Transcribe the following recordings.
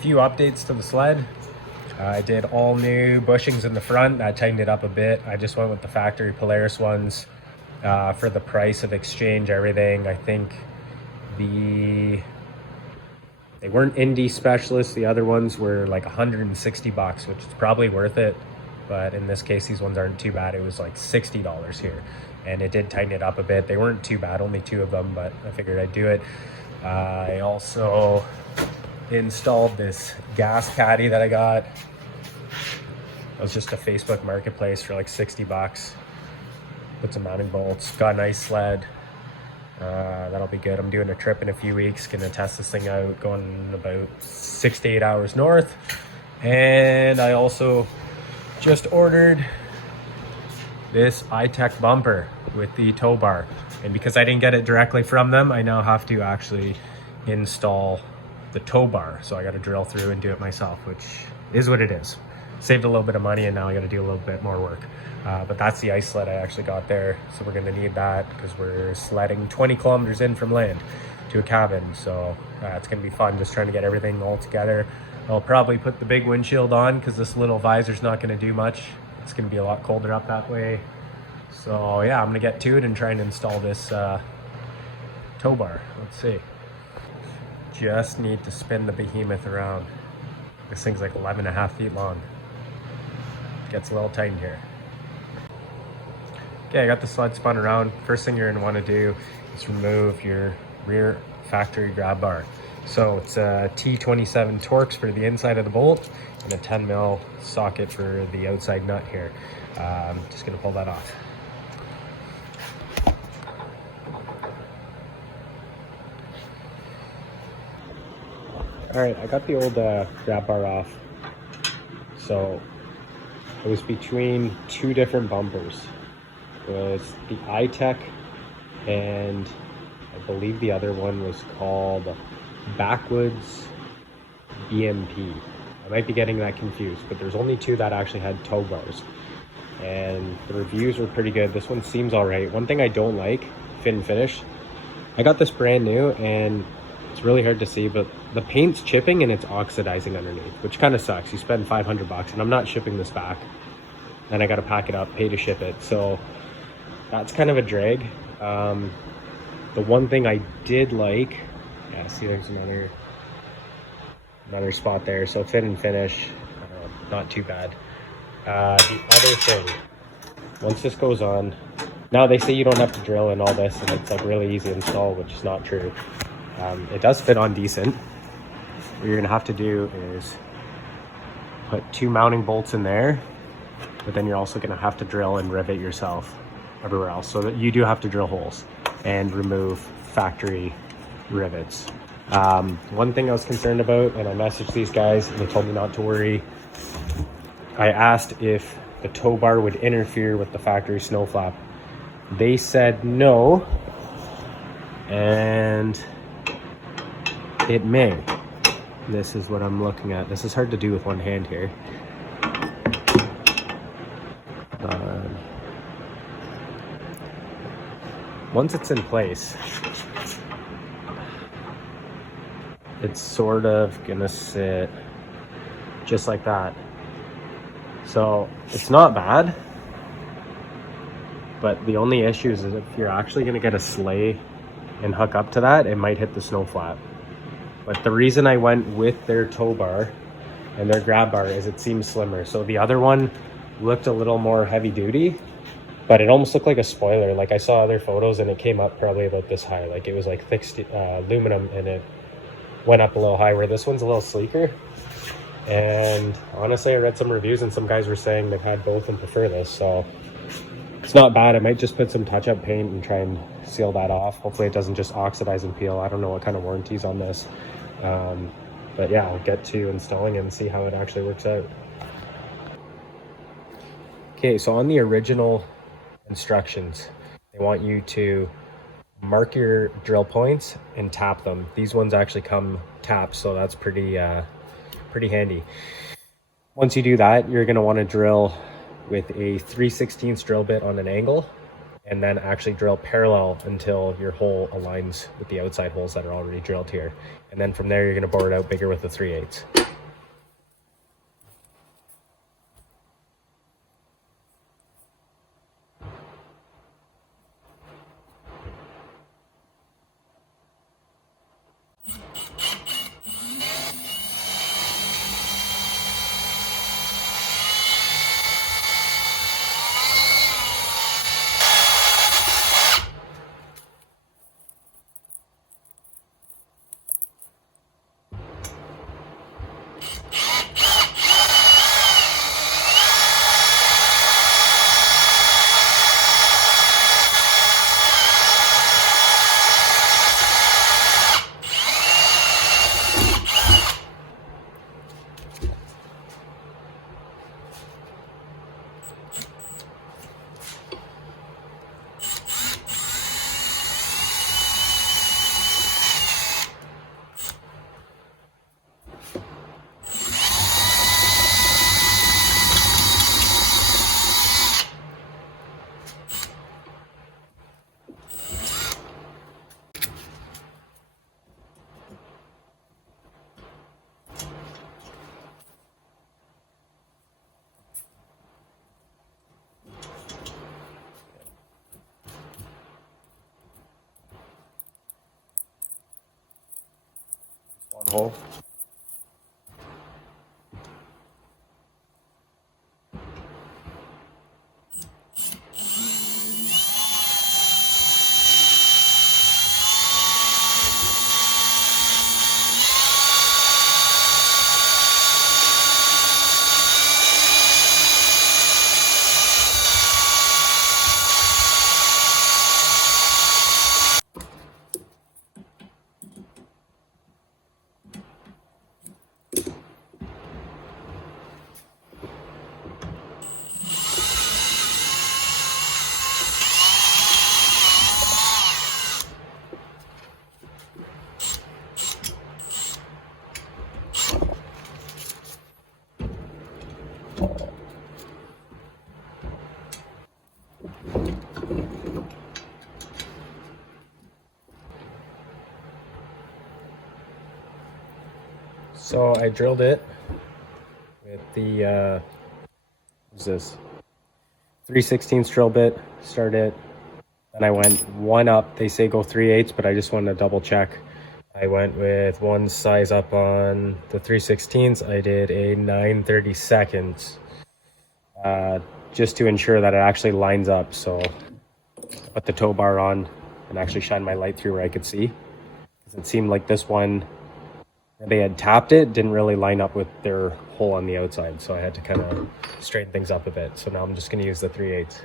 few updates to the sled. I did all new bushings in the front. I tightened it up a bit. I just went with the factory Polaris ones for the price of exchange, everything. I think they weren't indie specialists. The other ones were like 160 bucks, which is probably worth it. But in this case, these ones aren't too bad. It was like $60 here. And it did tighten it up a bit. They weren't too bad, only 2 of them, but I figured I'd do it. I also installed this gas caddy that I got. It was just a Facebook marketplace for like 60 bucks. Put some mounting bolts, got a nice sled. That'll be good. I'm doing a trip in a few weeks, gonna test this thing out, going about 6 to 8 hours north. And I also just ordered this Itek bumper with the tow bar. And because I didn't get it directly from them, I now have to actually install the tow bar. So I got to drill through and do it myself, which is what it is. Saved a little bit of money, and now I got to do a little bit more work. But that's the ice sled I actually got there. So we're going to need that because we're sledding 20 kilometers in from land to a cabin. So it's going to be fun just trying to get everything all together. I'll probably put the big windshield on because this little visor's not going to do much. It's going to be a lot colder up that way. So yeah, I'm going to get to it and try and install this tow bar. Let's see. Just need to spin the behemoth around. This thing's like 11.5 feet long. Gets a little tight in here. Okay, I got the sled spun around. First thing you're going to want to do is remove your rear factory grab bar. So it's a T27 Torx for the inside of the bolt and a 10 mil socket for the outside nut here. Just gonna pull that off. All right, I got the old grab bar off. So it was between 2 different bumpers. It was the Itek, and I believe the other one was called Backwoods BMP. I might be getting that confused, but there's only 2 that actually had tow bars, and the reviews were pretty good. This one seems all right. One thing I don't like, fit and finish. I got this brand new, and it's really hard to see, but the paint's chipping and it's oxidizing underneath, which kind of sucks. You spend 500 bucks, and I'm not shipping this back, and I got to pack it up, pay to ship it. So that's kind of a drag. The one thing I did like, yeah, see there's another spot there. So fit and finish, not too bad. The other thing, once this goes on, now they say you don't have to drill and all this, and it's like really easy to install, which is not true. It does fit on decent. What you're gonna have to do is put 2 mounting bolts in there, but then you're also gonna have to drill and rivet yourself everywhere else. So that you do have to drill holes and remove factory rivets. One thing I was concerned about, and I messaged these guys and they told me not to worry. I asked if the tow bar would interfere with the factory snow flap. They said no, and it may. This is what I'm looking at. This is hard to do with one hand here. Once it's in place, it's sort of gonna sit just like that. So it's not bad, but the only issue is if you're actually gonna get a sleigh and hook up to that, it might hit the snow flat. But the reason I went with their tow bar and their grab bar is it seems slimmer. So the other one looked a little more heavy duty, but it almost looked like a spoiler. Like I saw other photos and it came up probably about this high. Like it was like thick aluminum, and it went up a little high, where this one's a little sleeker. And honestly, I read some reviews and some guys were saying they've had both and prefer this. So it's not bad. I might just put some touch-up paint and try and seal that off. Hopefully it doesn't just oxidize and peel. I don't know what kind of warranties on this. But yeah, I'll get to installing it and see how it actually works out. Okay, so on the original instructions, they want you to mark your drill points and tap them. These ones actually come tapped, so that's pretty handy. Once you do that, you're going to want to drill with a 3/16 drill bit on an angle, and then actually drill parallel until your hole aligns with the outside holes that are already drilled here. And then from there, you're going to bore it out bigger with the 3/8. One hole. So I drilled it with the, what's this? 3/16 drill bit, start it. Then I went one up. They say go 3/8, but I just wanted to double check. I went with one size up on the 3/16. I did a 9/32, just to ensure that it actually lines up. So I put the tow bar on and actually shine my light through where I could see. It seemed like this one, they had tapped it, didn't really line up with their hole on the outside. So I had to kind of straighten things up a bit. So now I'm just going to use the 3/8.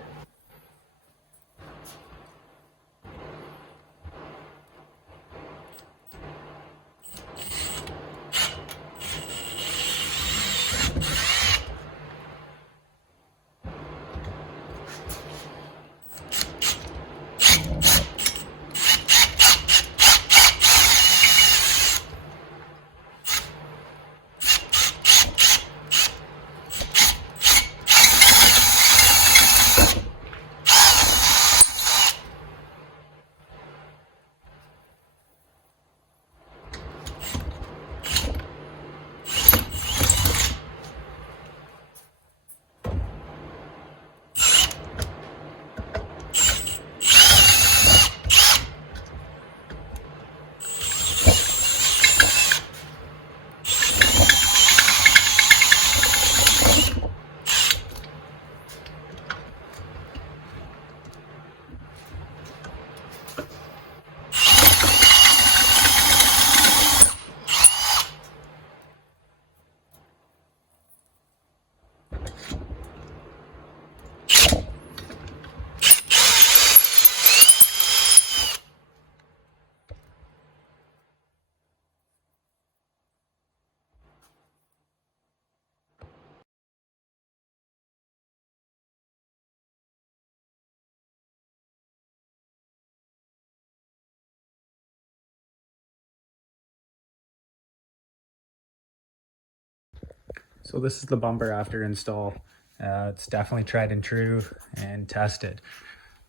So this is the bumper after install. It's definitely tried and true and tested.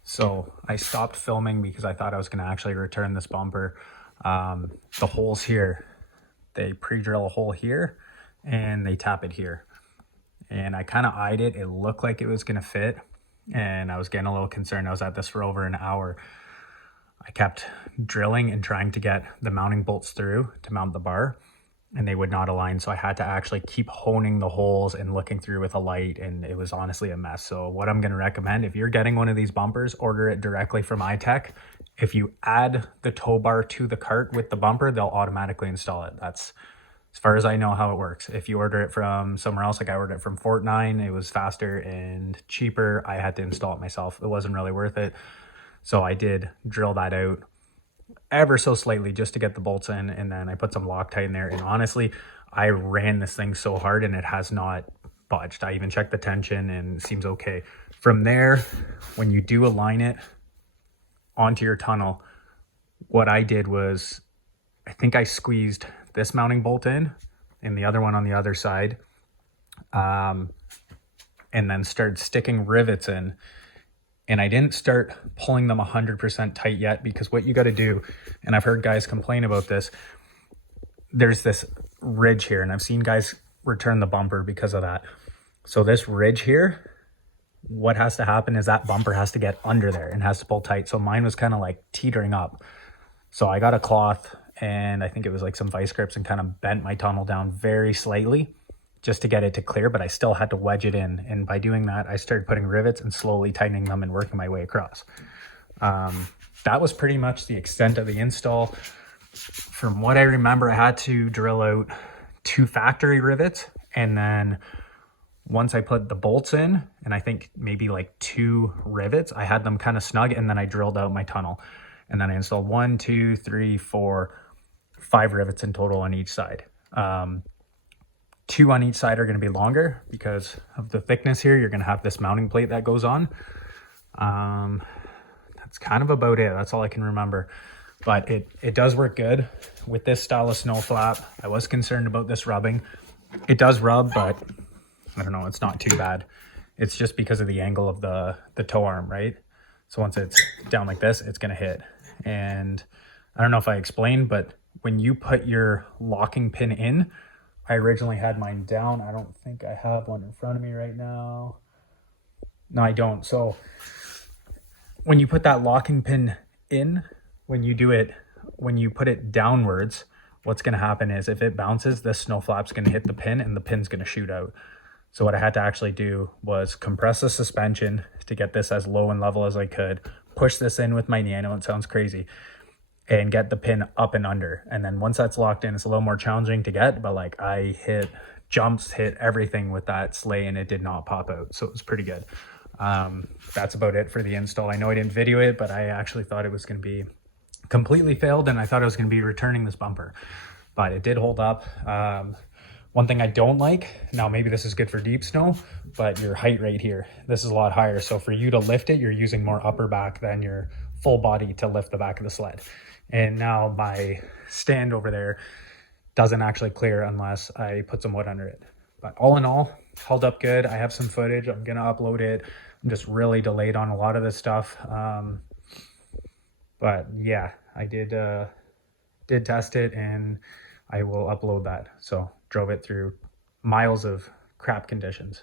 So I stopped filming because I thought I was going to actually return this bumper. The holes here, they pre-drill a hole here and they tap it here. And I kind of eyed it. It looked like it was going to fit. And I was getting a little concerned. I was at this for over an hour. I kept drilling and trying to get the mounting bolts through to mount the bar, and they would not align. So I had to actually keep honing the holes and looking through with a light, and it was honestly a mess. So what I'm going to recommend, if you're getting one of these bumpers, order it directly from Itek. If you add the tow bar to the cart with the bumper, they'll automatically install it. That's as far as I know how it works. If you order it from somewhere else, like I ordered it from Fort9, it was faster and cheaper. I had to install it myself. It wasn't really worth it. So I did drill that out ever so slightly just to get the bolts in, and then I put some Loctite in there, and honestly I ran this thing so hard and it has not budged. I even checked the tension and it seems okay. From there, when you do align it onto your tunnel, what I did was I think I squeezed this mounting bolt in and the other one on the other side, and then started sticking rivets in. And I didn't start pulling them 100% tight yet, because what you got to do, and I've heard guys complain about this, there's this ridge here, and I've seen guys return the bumper because of that. So this ridge here, what has to happen is that bumper has to get under there and has to pull tight. So mine was kind of like teetering up. So I got a cloth, and I think it was like some vice grips, and kind of bent my tunnel down very slightly just to get it to clear, but I still had to wedge it in. And by doing that, I started putting rivets and slowly tightening them and working my way across. That was pretty much the extent of the install. From what I remember, I had to drill out 2 factory rivets, and then once I put the bolts in, and I think maybe like 2 rivets, I had them kind of snug, and then I drilled out my tunnel. And then I installed 1, 2, 3, 4, 5 rivets in total on each side. 2 on each side are going to be longer because of the thickness here. You're going to have this mounting plate that goes on. That's kind of about it. That's all I can remember. But it does work good with this style of snow flap. I was concerned about this rubbing. It does rub, but I don't know, it's not too bad. It's just because of the angle of the tow arm, right? So once it's down like this, it's going to hit. And I don't know if I explained, but when you put your locking pin in, I originally had mine down. I don't think I have one in front of me right now. No, I don't. So when you put that locking pin in, when you put it downwards, what's going to happen is if it bounces, this snow flap's going to hit the pin and the pin's going to shoot out. So what I had to actually do was compress the suspension to get this as low and level as I could, push this in with my knee. I know it sounds crazy, and get the pin up and under. And then once that's locked in, it's a little more challenging to get, but like I hit jumps, hit everything with that sleigh, and it did not pop out. So it was pretty good. That's about it for the install. I know I didn't video it, but I actually thought it was going to be completely failed, and I thought I was going to be returning this bumper, but it did hold up. One thing I don't like, now maybe this is good for deep snow, but your height right here, this is a lot higher. So for you to lift it, you're using more upper back than your full body to lift the back of the sled. And now my stand over there doesn't actually clear unless I put some wood under it. But all in all, held up good. I have some footage. I'm going to upload it. I'm just really delayed on a lot of this stuff. But yeah, I did test it, and I will upload that. So drove it through miles of crap conditions.